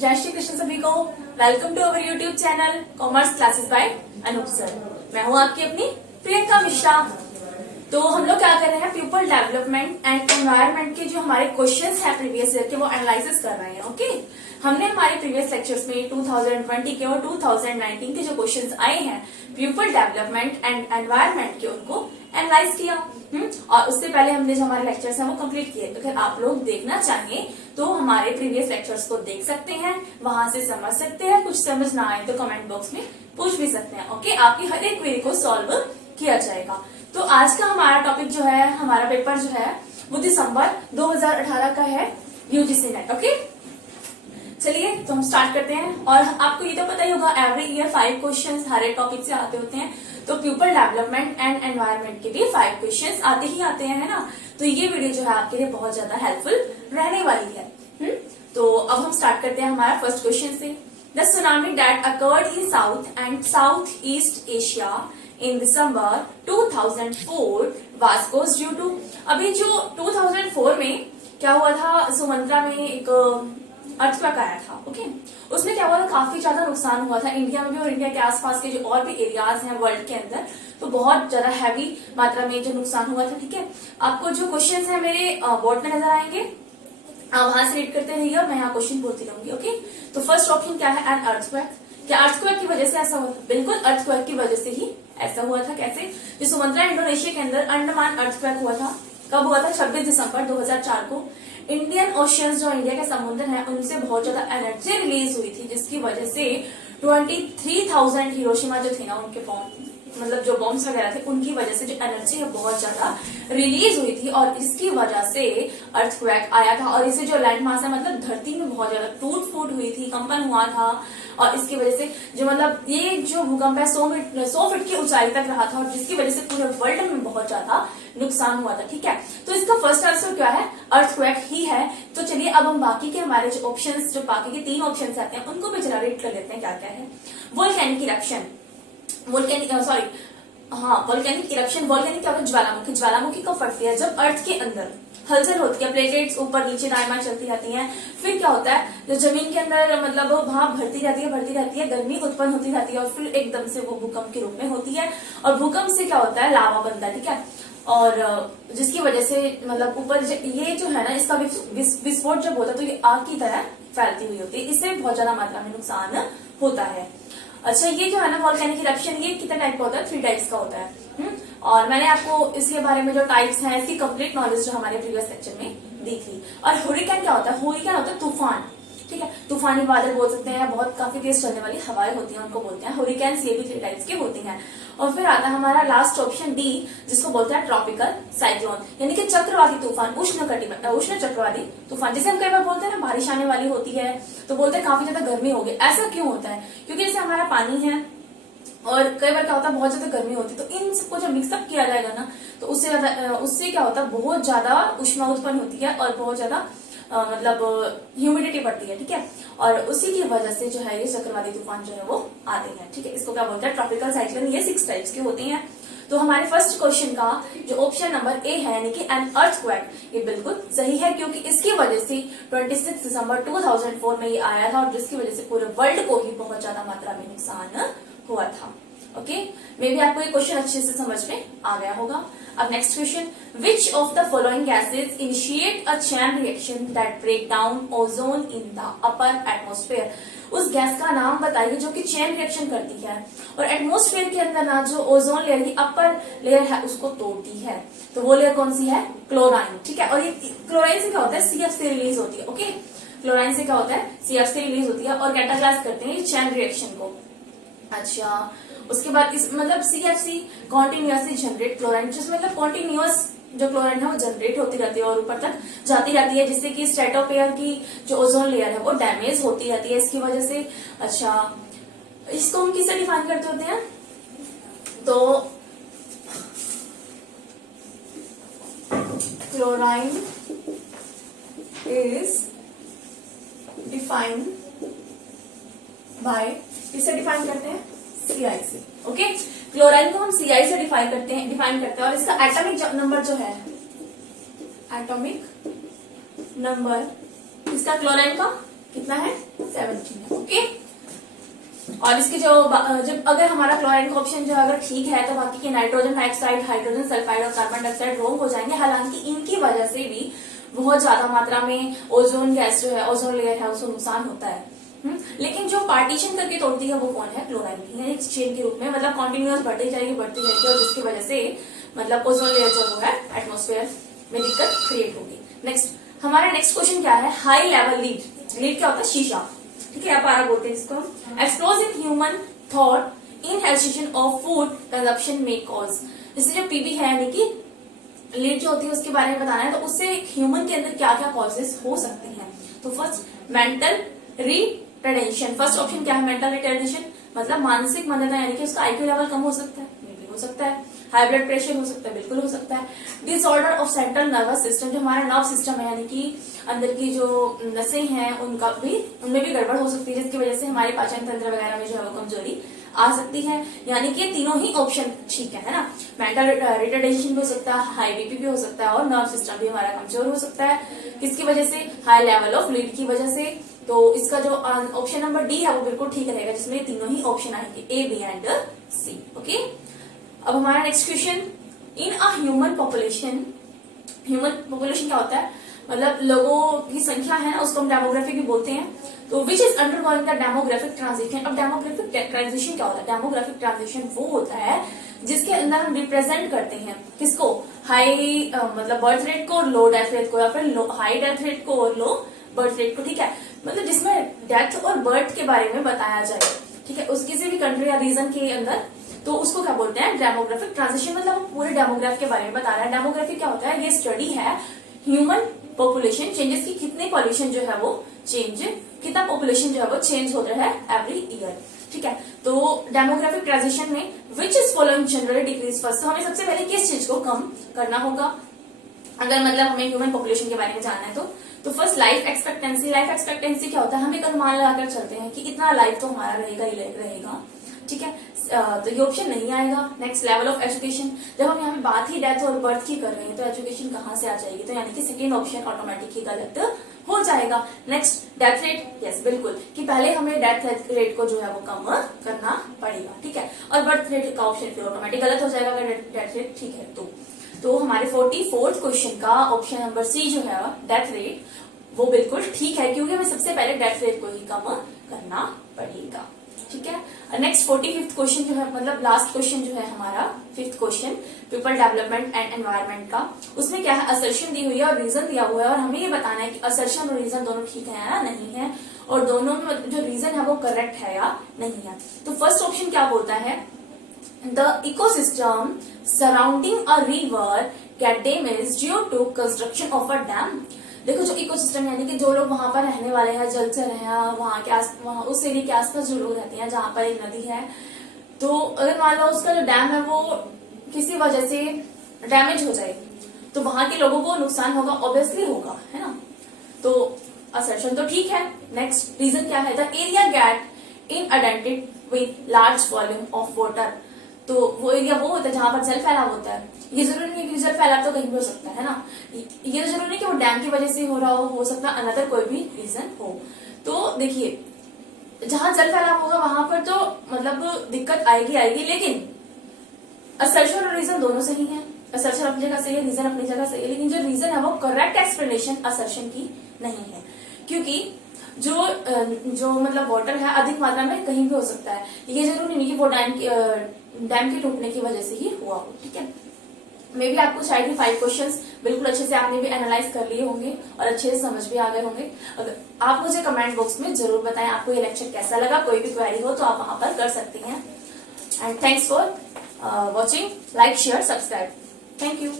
जय श्री कृष्ण सभी को। Welcome to our YouTube channel commerce classes by Anoop sir. मैं हूँ आपकी अपनी प्रियंका मिश्रा। तो हम लोग क्या कर रहे हैं, पीपल डेवलपमेंट एंड एनवायरनमेंट के जो हमारे क्वेश्चंस हैं प्रीवियस ईयर के, वो एनालिसिस कर रहे हैं। ओके, हमने हमारे प्रीवियस लेक्चर्स में 2020 के और 2019 के जो क्वेश्चंस आए हैं पीपल डेवलपमेंट एंड एनवायरनमेंट के, उनको एनालाइज किया। और उससे पहले हमने जो हमारे लेक्चर्स हैं वो कंप्लीट किए। अगर आप लोग देखना चाहें तो हमारे प्रीवियस लेक्चर्स को देख सकते हैं, वहां से समझ सकते हैं। कुछ समझ ना आए तो कमेंट बॉक्स में पूछ भी सकते हैं। ओके, आपकी हर एक क्वेरी को सॉल्व किया जाएगा। तो आज का हमारा टॉपिक जो है, हमारा पेपर जो है वो दिसंबर 2018 का है, यूजीसी नेट। ओके, चलिए तो हम स्टार्ट करते हैं। और आपको ये तो पता ही होगा, एवरी ईयर 5 क्वेश्चंस हर एक टॉपिक से आते होते हैं। तो पीपल डेवलपमेंट एंड एनवायरनमेंट के भी 5 क्वेश्चंस आते ही आते हैं, है ना। तो ये वीडियो जो है आपके लिए बहुत ज्यादा हेल्पफुल रहने वाली है। तो अब हम स्टार्ट करते हैं हमारा फर्स्ट क्वेश्चन से। The tsunami that occurred in south and south east Asia in December 2004 was caused due to. अभी जो 2004 में क्या हुआ था, सुमंत्रा में एक अर्थक्वेक आया था। ओके, उसमें क्या हुआ था, काफी ज्यादा नुकसान हुआ था इंडिया में भी और इंडिया के आसपास के जो और भी एरियाज हैं वर्ल्ड के अंदर, तो बहुत ज्यादा हैवी मात्रा में जो नुकसान हुआ था। ठीक है, आपको जो क्वेश्चन है मेरे बोर्ड में नजर आएंगे, आप वहां से रीड करते रहिएगा, मैं यहाँ क्वेश्चन बोलती रहूंगी। ओके, तो फर्स्ट ऑप्शन क्या है, एन अर्थक्वेक। क्या अर्थक्वेक की वजह से ऐसा हुआ था? बिल्कुल, अर्थक्वेक की वजह से ही ऐसा हुआ था। कैसे? जो सुमंत्रा इंडोनेशिया के अंदर अंडमान अर्थक्वेक हुआ था, कब हुआ था? 26 दिसंबर 2004 को। इंडियन ओशियन, जो इंडिया के समुद्र हैं, उनसे बहुत ज्यादा एनर्जी रिलीज हुई थी, जिसकी वजह से 23,000 हिरोशिमा जो थे ना, उनके बॉम्ब, मतलब जो बॉम्ब्स वगैरह थे, उनकी वजह से जो एनर्जी है बहुत ज्यादा रिलीज हुई थी और इसकी वजह से अर्थक्वेक आया था। और इसे जो लैंड मास है, मतलब धरती में बहुत ज्यादा टूट फूट हुई थी, कंपन हुआ था। और इसकी वजह से जो मतलब ये जो भूकंप है 100 फीट की ऊंचाई तक रहा था और जिसकी वजह से पूरे वर्ल्ड में बहुत ज्यादा नुकसान हुआ था। ठीक है, तो इसका फर्स्ट आंसर क्या है? अर्थक्वेक ही है। तो चलिए अब हम बाकी के हमारे जो ऑप्शंस, जो बाकी के 3 ऑप्शंस आते हैं, उनको भी जरा रीड कर लेते हैं क्या क्या है। Volcanic eruption, volcanic eruption. Volcanic क्या होता है? ज्वालामुखी। ज्वालामुखी कब फटती है? जब अर्थ के अंदर हलचल होती है, प्लेटेट्स ऊपर नीचे दाएं बाएं चलती रहती हैं। फिर क्या होता है, जो जमीन के अंदर मतलब भाप भरती रहती है, गर्मी उत्पन्न होती रहती है और फिर एकदम से वो भूकंप के रूप में होती है। और भूकंप से क्या होता है, लावा बनता है। ठीक है, और जिसकी वजह से मतलब ऊपर ये जो है ना, इसका विस्फोट जब होता है तो ये आग की तरह फैलती हुई होती है, इससे बहुत ज्यादा मात्रा में नुकसान होता है। अच्छा, ये जो है ना वोल्केनिक इरप्शन, ये कितने टाइप का होता है? 3 टाइप्स का होता है। और मैंने आपको इसके बारे में जो टाइप्स हैं, इसकी कंप्लीट नॉलेज जो हमारे प्रीवियस लेक्चर में दी थी। और हुरिकेन क्या होता है? हुरिकेन होता है तूफान। ठीक है, तूफानी बादल बोल सकते हैं, बहुत काफी तेज चलने वाली हवाएं होती हैं, उनको बोलते हैं हुरिकेन्स। ये भी 3 टाइप्स के होती हैं। और फिर आता है हमारा लास्ट ऑप्शन डी, जिसको बोलते हैं ट्रॉपिकल साइक्लोन, यानी कि चक्रवाती तूफान, उष्ण चक्रवाती तूफान। जैसे हम कई बार बोलते हैं ना, बारिश आने वाली होती है तो बोलते हैं काफी ज्यादा गर्मी होगी। ऐसा क्यों होता है? क्योंकि जैसे हमारा पानी है और कई बार क्या होता है, बहुत ज्यादा गर्मी होती है, तो इन सबको जब मिक्सअप किया जाएगा ना, तो उससे क्या होता है, बहुत ज्यादा उष्मा उत्पन्न होती है और बहुत ज्यादा मतलब ह्यूमिडिटी बढ़ती है। ठीक है, और उसी की वजह से जो है ये चक्रवाती तूफान जो है वो आते हैं। ठीक है, इसको क्या बोलते हैं? Tropical cyclone. ये 6 टाइप्स के होते हैं। तो हमारे फर्स्ट क्वेश्चन का जो ऑप्शन नंबर ए है, यानी कि एन अर्थक्वेक, ये बिल्कुल सही है, क्योंकि इसकी वजह से 26 दिसंबर 2004 में ये आया था और जिसकी वजह से पूरे वर्ल्ड को ही बहुत ज्यादा मात्रा में नुकसान हुआ था। ओके, मे बी आपको ये क्वेश्चन अच्छे से समझ में आ गया होगा। अब next question, which of the following gases initiate a chain reaction that break down ozone in the upper atmosphere. उस गैस का नाम बताइए जो कि चेन रिएक्शन करती है और एटमोस्फेयर के अंदर ना जो ओजोन लेयर की अपर लेयर है उसको तोड़ती है। तो वो लेयर कौन सी है? क्लोराइन। ठीक है, और ये क्लोराइन से क्या होता है? CF से रिलीज होती है। ओके, क्लोराइन से क्या होता है? CF से रिलीज होती है और कैटालाइज करते हैं चेन रिएक्शन को। अच्छा, उसके बाद इस मतलब CFC कॉन्टिन्यूसली जनरेट क्लोराइन, जिसमें मतलब कॉन्टिन्यूअस जो क्लोराइन है वो जनरेट होती रहती है और ऊपर तक जाती रहती है, जिससे कि स्ट्रेटोस्फेयर की जो ओजोन लेयर है वो डैमेज होती रहती है इसकी वजह से। अच्छा, इसको हम किससे डिफाइन करते होते हैं? तो क्लोराइन इज डिफाइंड बाय, किससे डिफाइन करते हैं? CI से। ओके, क्लोराइन को हम CI से डिफाइन करते हैं और इसका एटॉमिक नंबर जो है, एटॉमिक नंबर इसका क्लोराइन का कितना है 17 है। ओके, और इसके जो जब अगर हमारा क्लोराइड का ऑप्शन जो अगर ठीक है तो बाकी के नाइट्रोजन डाइऑक्साइड, हाइड्रोजन सल्फाइड और कार्बन डाइऑक्साइड रॉन्ग हो जाएंगे। हालांकि इनकी वजह से भी बहुत ज्यादा मात्रा में ओजोन गैस जो है, ओजोन लेयर है, उसको नुकसान होता है। लेकिन जो पार्टीशन करके तोड़ती है वो कौन है? क्लोराइड ही है, एक चेन के रूप में, मतलब कॉन्टिन्यूअस बढ़ती जाएगी और जिसकी वजह से मतलब ओजोन लेयर जो है एटमोस्फेयर में दिक्कत क्रिएट होगी। नेक्स्ट हमारा नेक्स्ट क्वेश्चन क्या है? High level lead. लीड क्या होता है? शीशा, ठीक है, पारा बोलते हैं इसको हम। Explodes in human thought inhalation of food consumption में कॉज। जैसे जो पीबी है यानी कि लीड जो होती है उसके बारे में बताना है, तो उससे ह्यूमन के अंदर क्या क्या कॉजेस हो सकते हैं। तो first mental retardation. First option क्या है? मेंटल रिटार्डेशन मतलब मानसिक मंदता, यानी कि उसका आईक्यू लेवल कम हो सकता है, बिल्कुल हो सकता है। हाई ब्लड प्रेशर हो सकता है, बिल्कुल हो सकता है। Disorder of central nervous system, जो हमारा नर्व सिस्टम है यानी कि अंदर की जो नसें हैं उनमें भी गड़बड़ हो सकती है, जिसकी वजह से हमारे पाचन तंत्र वगैरह में जो है वो कमजोरी आ सकती है। यानी कि तीनों ही ऑप्शन ठीक है ना। मेंटल रिटार्डेशन भी हो सकता है, हाई बीपी भी हो सकता है, और नर्व सिस्टम भी हमारा कमजोर हो सकता है। किसकी वजह से? हाई लेवल ऑफ लीड की वजह से। तो इसका जो ऑप्शन नंबर डी है वो बिल्कुल ठीक रहेगा, जिसमें तीनों ही ऑप्शन आएंगे, ए, बी एंड सी। ओके, अब हमारा next question, in a human population. Human population क्या होता है? मतलब लोगों की संख्या है ना, उसको हम डेमोग्राफी भी बोलते हैं। तो which is undergoing the demographic transition. अब डेमोग्राफिक ट्रांजिशन क्या होता है? डेमोग्राफिक ट्रांजिशन वो होता है जिसके अंदर हम रिप्रेजेंट करते हैं किसको? हाई मतलब बर्थ रेट को और लो डेथ रेट को, या फिर हाई डेथ रेट को और लो बर्थ रेट को, ठीक है, मतलब जिसमें डेथ और बर्थ के बारे में बताया जाए, ठीक है, उस किसी भी कंट्री या रीजन के अंदर, तो उसको क्या बोलते हैं? Demographic transition. मतलब हम पूरे डेमोग्राफ के बारे में बता रहे हैं। डेमोग्राफी क्या होता है? ये स्टडी है ह्यूमन पॉपुलेशन चेंजेस की, कितने पॉल्यूशन जो है वो चेंज, कितना पॉपुलेशन जो है वो चेंज होता है एवरी ईयर, ठीक है। तो डेमोग्राफिक ट्रांजिशन में which is following generally decrease first. तो हमें सबसे पहले किस चीज को कम करना होगा अगर मतलब हमें ह्यूमन पॉपुलेशन के बारे में जानना है तो first life expectancy. Life expectancy क्या होता है? हम एक अनुमान लगाकर चलते हैं कि इतना लाइफ तो हमारा रहेगा ही रहेगा, ठीक है, तो ये ऑप्शन नहीं आएगा। Next level of education. जब हम यहाँ पे बात ही डेथ और बर्थ की कर रहे हैं तो एजुकेशन कहाँ से आ जाएगी? तो यानी कि सेकेंड ऑप्शन ऑटोमेटिक ही गलत हो जाएगा। नेक्स्ट डेथ रेट, यस बिल्कुल, कि पहले हमें डेथ रेट को जो है वो कम करना पड़ेगा, ठीक है, और बर्थ रेट का ऑप्शन फिर ऑटोमेटिक गलत हो जाएगा अगर डेथ रेट ठीक है तो हमारे 44th क्वेश्चन का ऑप्शन नंबर सी जो है डेथ रेट, वो बिल्कुल ठीक है, क्योंकि हमें सबसे पहले डेथ रेट को ही कम करना पड़ेगा, ठीक है। नेक्स्ट 45th क्वेश्चन जो है, मतलब लास्ट क्वेश्चन जो है हमारा 5th question people development and environment का, उसमें क्या है? असर्शन दी हुई है और रीजन दिया हुआ है, और हमें ये बताना है कि असर्शन और रीजन दोनों ठीक है या नहीं है, और दोनों में जो रीजन है वो करेक्ट है या नहीं है। तो फर्स्ट ऑप्शन क्या बोलता है? The ecosystem surrounding a river get damaged due to construction of a dam। देखो जो इकोसिस्टम यानी कि जो लोग वहां पर रहने वाले हैं, जलचर हैं, वहां उस एरिया के आसपास जो लोग रहते हैं जहां पर एक नदी है, तो अगर मान लो उसका जो डैम है वो किसी वजह से डैमेज हो जाए तो वहां के लोगों को नुकसान होगा, ऑब्वियसली होगा, है ना। तो असर्शन तो ठीक है। नेक्स्ट रीजन क्या है? The area get inundated with large volume of water. तो वो एरिया वो होता है जहां पर जल फैलाव होता है। ये जरूरी नहीं है कि जल फैलाव तो कहीं भी हो सकता है ना, ये तो जरूरी नहीं कि वो डैम की वजह से हो रहा हो सकता है अनदर कोई भी रीजन हो। तो देखिए जहां जल फैलाव होगा वहां पर तो मतलब दिक्कत आएगी, लेकिन असर्शन और रीजन दोनों सही है। असर्शन अपनी जगह सही है, रीजन अपनी जगह सही है, लेकिन जो रीजन है वो करेक्ट एक्सप्लेनेशन असर्शन की नहीं है, क्योंकि जो मतलब वाटर है अधिक मात्रा में कहीं भी हो सकता है। ये जरूरी नहीं कि वो डैम के टूटने की वजह से ही हुआ हो, ठीक है। मे भी आपको शायद ही 5 क्वेश्चंस बिल्कुल अच्छे से आपने भी एनालाइज कर लिए होंगे और अच्छे से समझ भी आ गए होंगे। अगर आप मुझे कमेंट बॉक्स में जरूर बताएं आपको ये लेक्चर कैसा लगा। कोई भी क्वेरी हो तो आप वहां पर कर सकते हैं। And thanks for watching. Like, share, subscribe. Thank you.